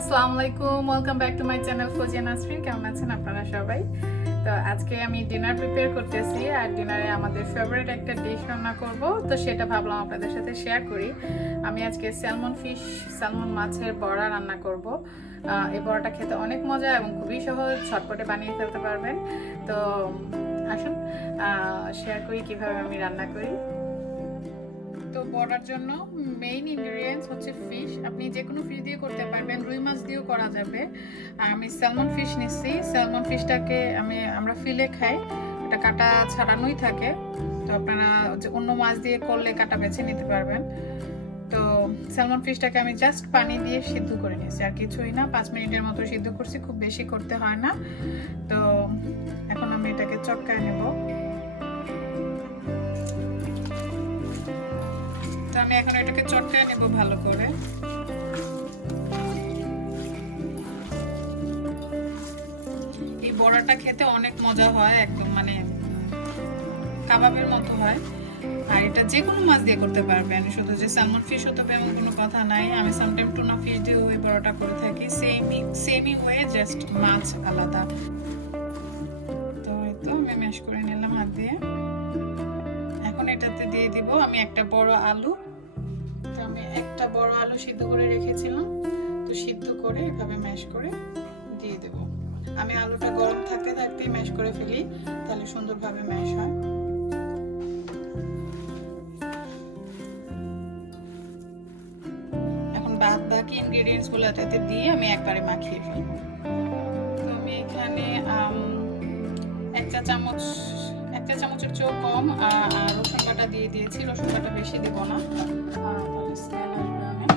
আসসালামু আলাইকুম, welcome back to my channel Fouzia Nasrin. কেমন আছেন আপনারা সবাই? তো আজকে আমি ডিনার প্রিপেয়ার করতেছি, আর ডিনারে আমাদের ফেভারিট একটা ডিশ রান্না করব। তো সেটা ভাবলাম আপনাদের সাথে শেয়ার করি। আমি আজকে স্যালমন মাছের বড়া রান্না করব। এই বড়াটা খেতে অনেক মজা এবং খুবই সহজ, ঝটপটে বানিয়ে ফেলতে পারবেন। তো আসুন শেয়ার করি কিভাবে আমি রান্না করি। তো বড়ার জন্য মেইন ইনগ্রেডিয়েন্টস হচ্ছে ফিশ। আপনি যে কোনো ফিশ দিয়ে করতে পারবেন, রুই মাছ দিয়েও করা যাবে। আর আমি স্যালমন ফিশ নিচ্ছি। স্যালমন ফিশটাকে আমরা ফিলে খাই, এটা কাটা ছাড়ানোই থাকে। তো আপনারা অন্য মাছ দিয়ে করলে কাটা বেছে নিতে পারবেন। তো স্যালমন ফিশটাকে আমি জাস্ট পানি দিয়ে সিদ্ধ করে নিয়েছি, আর কিছুই না। 5 মিনিটের মতো সিদ্ধ করছি, খুব বেশি করতে হয় না। তো এখন আমি এটাকে চটকায় নেব। আমি এখন এটাকে চটকায় নেব ভালো করে। এই বড়াটা খেতে অনেক মজা হয়, একদম মানে কাবাবের মতো হয়। আর এটা যে কোনো মাছ দিয়ে করতে পারবেন, শুধু যে স্যালমন ফিশ হতে হবে এমন কোনো কথা নাই। আমি সামটাইম টুনা ফিশ দিয়েও এই বড়াটা করে থাকি, সেমই হয়ে, জাস্ট মাছ আলাদা। তো এই তো আমি ম্যাশ করে নিলাম হাত দিয়ে। এখন এটাতে দিয়ে দিব আমি একটা বড় আলু। আমি একটা বড় আলু সিদ্ধ করে রেখেছিলাম, তো সিদ্ধ করে এভাবে ম্যাশ করে দিয়ে দেব। আমি আলুটা গরম থাকতে থাকতেই ম্যাশ করে ফেলি, তাহলে সুন্দরভাবে ম্যাশ হয়। এখন বাকি ইনগ্রেডিয়েন্টস গুলো এটাতে দিয়ে আমি একবারে মাখিয়ে ফেলবো। তো আমি এখানে এক চা চামচের চেয়েও কম রসুন বাটা দিয়ে দিয়েছি। রসুন বাটা বেশি দেব না, তাহলে স্মেল আসবে অনেক।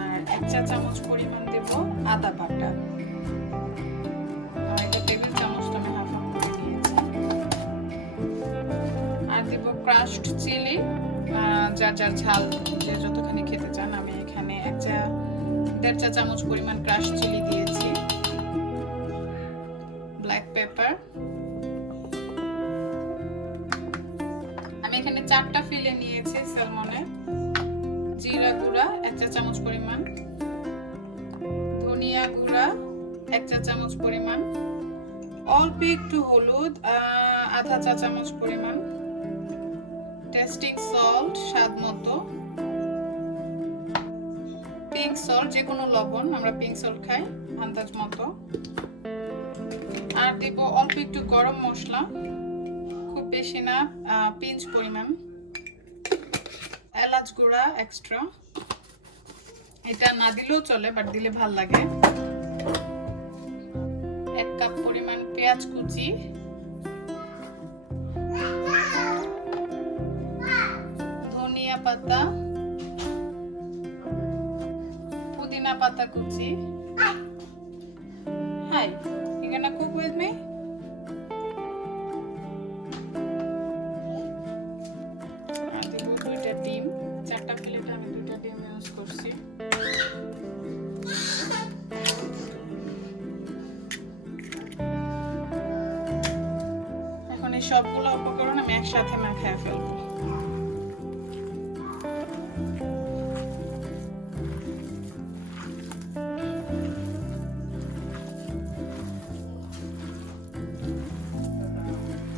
আর 1 চা চামচ পরিমাণ দেব আদা বাটা। এটা টেবিল চামচটা আমি হাফ করে দিয়েছি। আর দেব ক্রাশড চিলি, যার যার ঝাল যে যতখানি খেতে চান। আমি এখানে 1.5 চা চামচ পরিমাণ ক্রাশ চিলি দিয়েছি। ব্ল্যাক পেপার, আমি এখানে 4টা ফিলে নিয়েছি স্যালমনের। জিরা গুঁড়া 1 চা চামচ পরিমাণ, ধনিয়া গুঁড়া 1 চা চামচ পরিমাণ, অল্প একটু হলুদ 1/2 চা চামচ পরিমাণ, টেস্টিং সল্ট স্বাদ মতো, পিঙ্ক সল্ট যে কোনো লবণ, আমরা পিঙ্ক সল্ট খাই, আন্দাজ মতো। আর দেব অল্প একটু গরম মশলা, খুব বেশি না, পিঞ্চ পরিমাণ, এলাচ গুঁড়া এক্সট্রা, এটা না দিলেও চলে, বাট দিলে ভাল লাগে। 1 কাপ পরিমাণ পেঁয়াজ কুচি, ধনিয়া পাতা, পুদিনা পাতা কুচি। Hi, you gonna cook with me? আর দিব 2টা ডিম। 4টা প্লেটে আমি 2টা ডিম ইউজ করছি। এখন এই সবগুলো উপকরণ আমি একসাথে মাখিয়ে ফেলবো।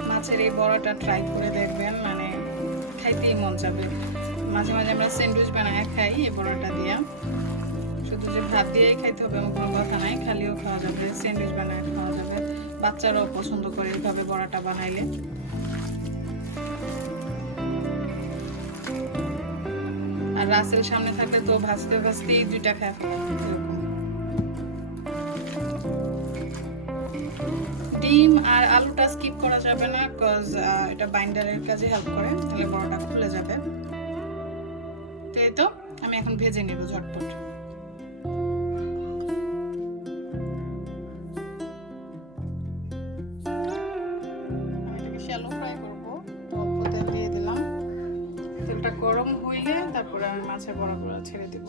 মাছের এই বড়াটা ট্রাই করে দেখবেন, মানে খাইতেই মন যাবে। মাঝে মাঝে আমরা স্যান্ডউইচ বানায় খাই এই বড়াটা দিয়ে। শুধু যে ভাত দিয়েই খাইতে হবে এমন কোনো কথা নাই, খালিও খাওয়া যাবে, স্যান্ডউইচ বানায় খাওয়া যাবে। বাচ্চারাও পছন্দ করে এইভাবে বড়াটা বানাইলে। আর রাসেল সামনে থাকলে তো ভাজতে ভাজতেই 2টা খায় ফেলে। ডিম আর আলুটা স্কিপ করা যাবে না, বিকজ এটা বাইন্ডারের কাজে হেল্প করে, তাহলে বড়াটা খুলে যাবে। তো আমি এখন ভেজে নেব ঝটপট। আমি এটাকে শ্যালো ফ্রাই করব, অল্প তেল দিয়ে দিলাম। তেলটা গরম হইলে তারপরে আমি মাছের বড়াগুলো ছেড়ে দেব।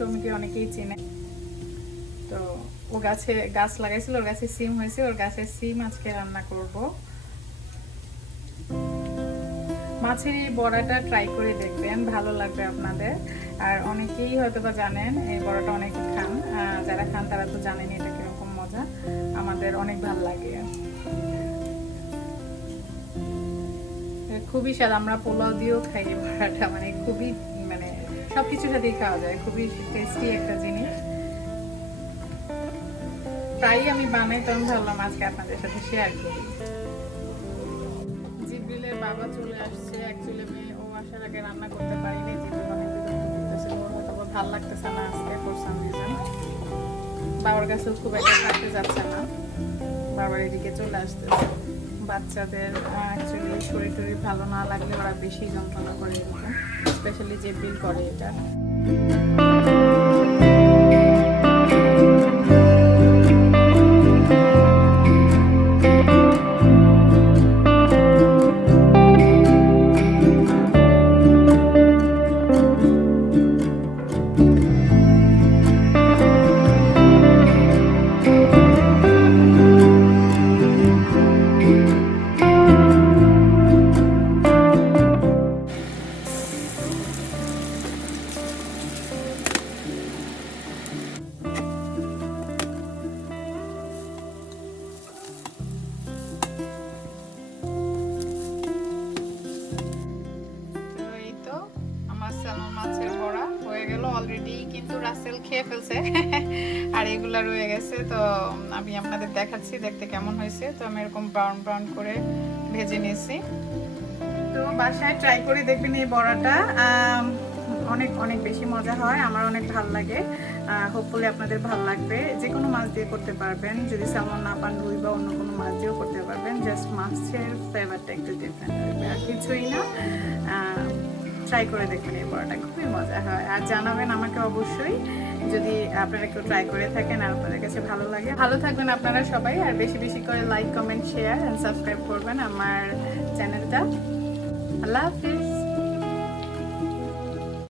সৌমিকে অনেকেই চিনে। তো ও গাছ লাগাইছিল, ওর গাছে সিম হয়েছে, ওর গাছের সিম আজকে রান্না করব। মাছের এই বড়াটা ট্রাই করে দেখবেন, ভালো লাগবে আপনাদের। আর অনেকেই হয়তো বা জানেন এই বড়াটা, অনেকে খান, যারা খান তারা তো জানেন এটা কিরকম মজা। আমাদের অনেক ভালো লাগে, খুবই স্বাদ। আমরা পোলাও দিয়েও খাই এই বড়াটা, মানে খুবই, মানে সবকিছুর সাথেই খাওয়া যায়, খুবই টেস্টি একটা জিনিস। প্রায়ই আমি বানাই, তখন ভাবলাম আজকে আপনাদের সাথে শেয়ার করি। জিব্রিলের বাবা চলে আসছে, অ্যাকচুয়ালি আমি ও আসার আগে রান্না করতে পারিনি, জিব্রিল অনেক বিরক্ত করতেছে, ওর হয়তো ভালো লাগতেছে না আজকে ফর সাম রিজন। বাবার কাছেও খুব একটা থাকতে যাচ্ছে না, বাবার এদিকে চলে আসতেছে। বাচ্চাদের অ্যাকচুয়ালি শরীর টরীর ভালো না লাগলে ওরা বেশি যন্ত্রণা করে, এরকম স্পেশালি জিব্রিল করে এটা। স্যালমন মাছের বড়া হয়ে গেল অলরেডি, কিন্তু রাসেল খেয়ে ফেলছে আর এগুলা রয়ে গেছে। তো আমি আপনাদের দেখাচ্ছি দেখতে কেমন হয়েছে। তো আমি এরকম ব্রাউন ব্রাউন করে ভেজে নিয়েছি। তো বাসায় ট্রাই করে দেখবেন এই বড়াটা, অনেক অনেক বেশি মজা হয়, আমার অনেক ভালো লাগে। হোপফুলি আপনাদের ভালো লাগবে। যে কোনো মাছ দিয়ে করতে পারবেন, যদি স্যালমন না পান রুই বা অন্য কোনো মাছ দিয়েও করতে পারবেন, জাস্ট মাছের ফ্লেভারটা একটু ডিফারেন্ট হবে, আর কিছুই না। ট্রাই করে দেখবেন, এই বড়াটা খুবই মজা হয়। আর জানাবেন আমাকে অবশ্যই যদি আপনারা কেউ ট্রাই করে থাকেন আর আপনাদের কাছে ভালো লাগে। ভালো থাকবেন আপনারা সবাই, আর বেশি বেশি করে like, comment, share and subscribe করবেন আমার চ্যানেলটা। আল্লাহ হাফিজ।